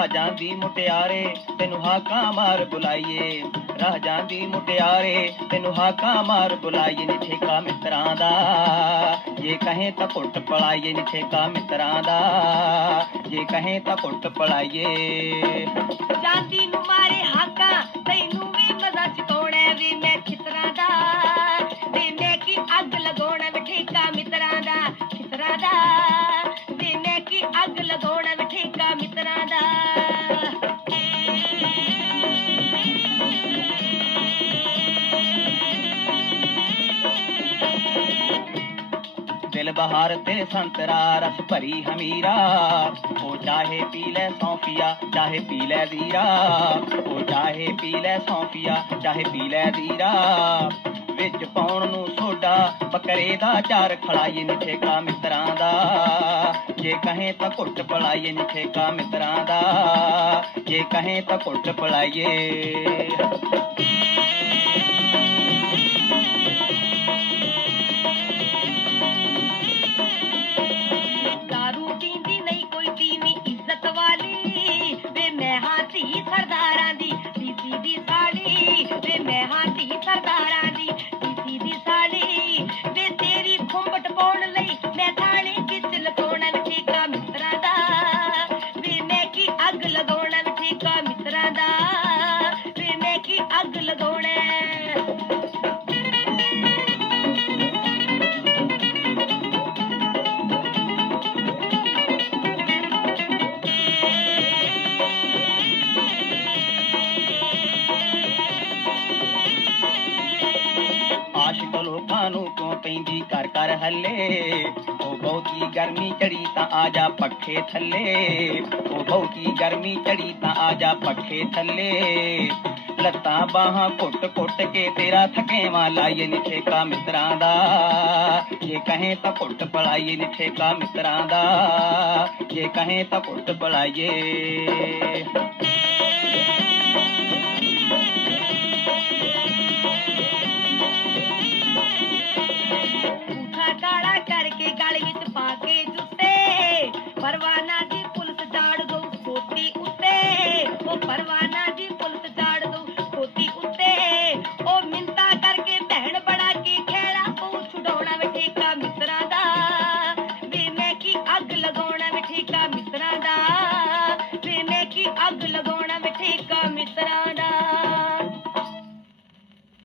ਰਾਜਾਂ ਦੀ ਮੁਟਿਆਰੇ ਤੈਨੂੰ ਹਾਕਾਂ ਮਾਰ ਬੁਲਾਈਏ ਰਾਜਾਂ ਦੀ ਮੁਟਿਆਰੇ ਤੈਨੂੰ ਹਾਕਾਂ ਮਾਰ ਬੁਲਾਈਏ ਨੀ ਠੇਕਾ ਮਿੱਤਰਾਂ ਦਾ ਜੇ ਕਹੇ ਤਾਂ ਘੁੱਟ ਪਲਾਈਏ ਨੀ ਠੇਕਾ ਮਿੱਤਰਾਂ ਦਾ ਜੇ ਕਹੇ ਤਾਂ ਘੁੱਟ ਪਲਾਈਏ ਚਾਂਦੀ ਨੂੰ ਦਿਲ ਬਹਾਰ ਤੇ ਸੰਤਰਾ ਰਸ ਭਰੀ ਹਮੀਰਾ ਉਹ ਚਾਹੇ ਪੀ ਲੈ ਸੌਂਫੀਆ ਚਾਹੇ ਪੀ ਲੈ ਜ਼ੀਰਾ ਉਹ ਚਾਹੇ ਪੀ ਲੈ ਸੌਂਫੀਆ ਚਾਹੇ ਪੀ ਲੈ ਜ਼ੀਰਾ ਵਿੱਚ ਪਾਉਣ ਨੂੰ ਸੋਡਾ ਬੱਕਰੇ ਦਾ ਚਾਰ ਖੜਾਈਏ ਨੀ ਠੇਕਾ ਮਿੱਤਰਾਂ ਦਾ ਜੇ ਕਹੇ ਤਾਂ ਘੁੱਟ ਪਲਾਈਏ ਨੀ ਠੇਕਾ ਮਿੱਤਰਾਂ ਦਾ ਜੇ ਕਹੇ ਤਾਂ ਘੁੱਟ ਪਲਾਈਏ ਆਸ਼ਿਕ ਲੋਕਾਂ ਨੂੰ ਕਿਉਂ ਪੈਂਦੀ? ਕਰ ਕਰ ਹੱਲੇ। ਉਹ ਬਹੁਤੀ ਗਰਮੀ ਚੜੀ ਤਾਂ ਆ ਜਾ ਪੱਖੇ ਥੱਲੇ। ਉਹ ਬਹੁਤੀ ਗਰਮੀ ਚੜੀ ਤਾਂ ਆ ਜਾ ਪੱਖੇ ਥੱਲੇ। ਲੱਤਾਂ ਬਾਹਾਂ ਘੁੱਟ ਘੁੱਟ ਕੇ ਤੇਰਾ ਥਕੇਵਾ ਲਾਈਏ ਨੀ ਠੇਕਾ ਮਿੱਤਰਾਂ ਦਾ। ਜੇ ਕਹੇ ਤਾਂ ਘੁੱਟ ਪਲਾਈਏ ਨੀ ਠੇਕਾ ਮਿੱਤਰਾਂ ਦਾ। ਜੇ ਕਹੇ ਤਾਂ ਘੁੱਟ ਪਲਾਈਏ।